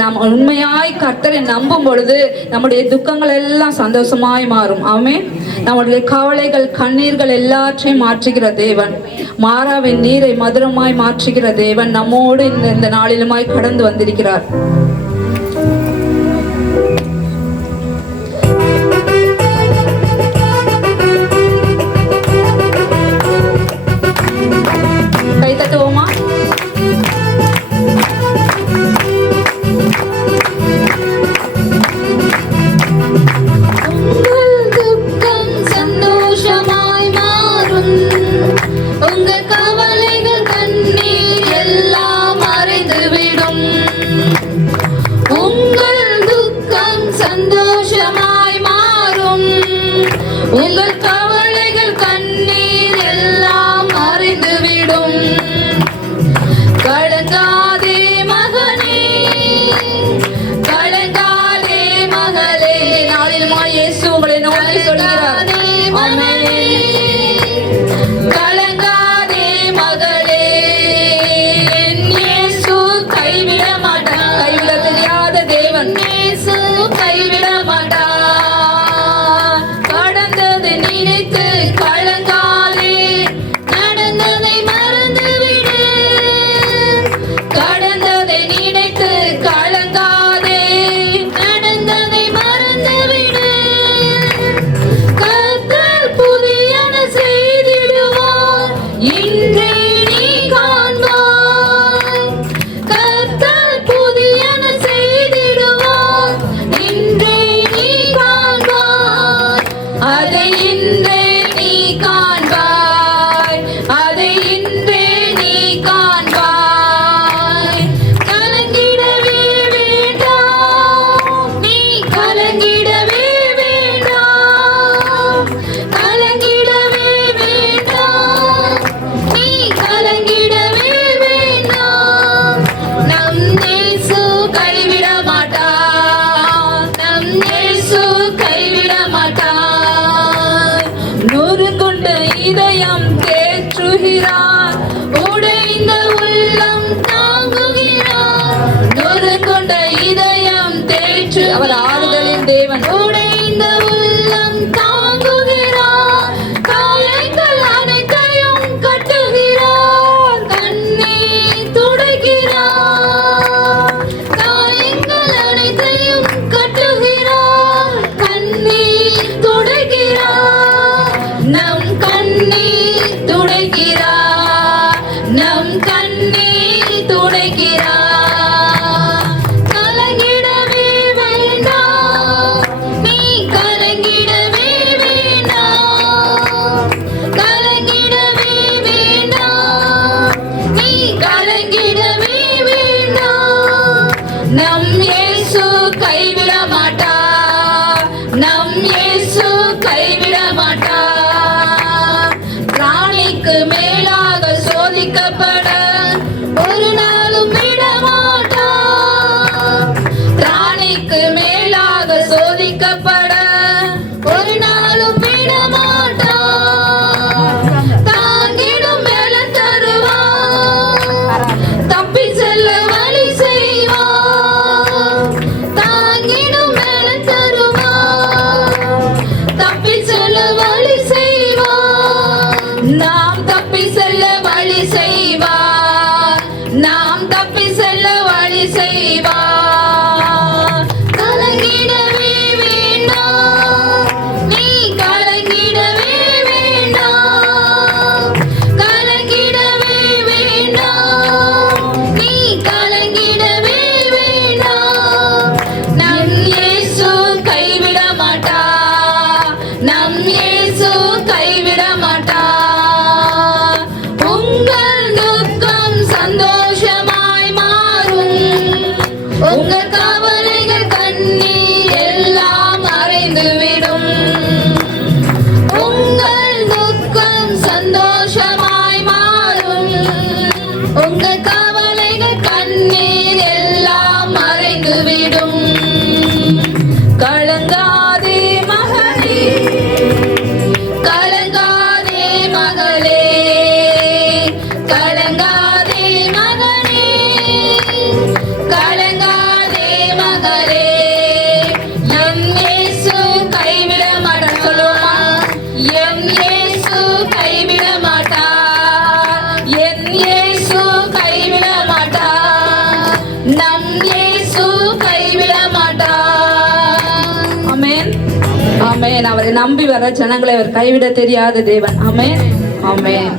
நாம் உண்மையாய் கர்த்தரை நம்பும் பொழுது நம்முடைய துக்கங்கள் எல்லாம் சந்தோஷமாய் மாறும். ஆமென். நம்முடைய கவலைகள் கண்ணீர்கள் எல்லாற்றையும் மாற்றுகிற தேவன், மாறாவின் நீரை மதுரமாய் மாற்றுகிற தேவன் நம்மோடு இந்த நாளிலுமாய் கடந்து வந்திருக்கிறார். கை தட்டுவோமா? அவர் ஆறுதலின் தேவன். உடைந்த உள்ளம் தாங்குகிறார், காயங்கள் அனைத்தையும் கட்டுகிறார், கண்ணீர் துடைக்கிறார். காயங்கள் அனைத்தையும் கட்டுகிறார், கண்ணீர் துடைக்கிறார். நம் கண்ணீர் துடைக்கிறார், நம் கண்ணீர் துடைக்கிறார். நம் இயேசு கைவிட மாட்டார், நம் இயேசு கைவிட மாட்டார். பிராணிக்கு மேலாக சோதிக்கப்பட ஒரு நாளும் விட மாட்டார். பிராணிக்கு மேலாக சோதிக்கப்பட ஒரு நாளும் விட மாட்டார். தாங்கிடும் மேல தருவார், தப்பி செல்ல வழி செய்வார். தாங்கிடும் மேல தருவார், தப்பி செல்ல வழி செய்வார். நாம் தப்பி செல்ல வழி செய்வார், நாம் தப்பி செல்ல வழி செய்வார். கலங்கிடவே வேண்டாம், நீ கலங்கிடவே வேண்டாம், கலங்கிடவே வேண்டாம், நீ கலங்கிடவே வேண்டாம். நம் இயேசு கைவிட மாட்டார், நம் இயேசு கைவிட மாட்டார். உங்கள் துக்கம் சந்தோஷமாய் மாறும், உங்கள் கவலைகள் கண்ணீர் எல்லாம் மறைந்துவிடும். உங்கள் துக்கம் சந்தோஷமாய் மாறும், உங்கள் கவலைகள் கண்ணீர் எல்லாம் மறைந்துவிடும். கலங்காதே மகளே, கலங்காதே மகளே, கலங்காதே மகனே, கலங்காதே மகளே, என் இயேசு கைவிட மாட்டார். சொல்லுவோமா? என் இயேசு கைவிட மாட்டார், என் இயேசு கைவிட மாட்டார், நம் இயேசு கைவிட மாட்டார். ஆமென், ஆமென். அவரை நம்பி வர ஜனங்களை அவர் கைவிட தெரியாத தேவன். ஆமென், ஆமென்.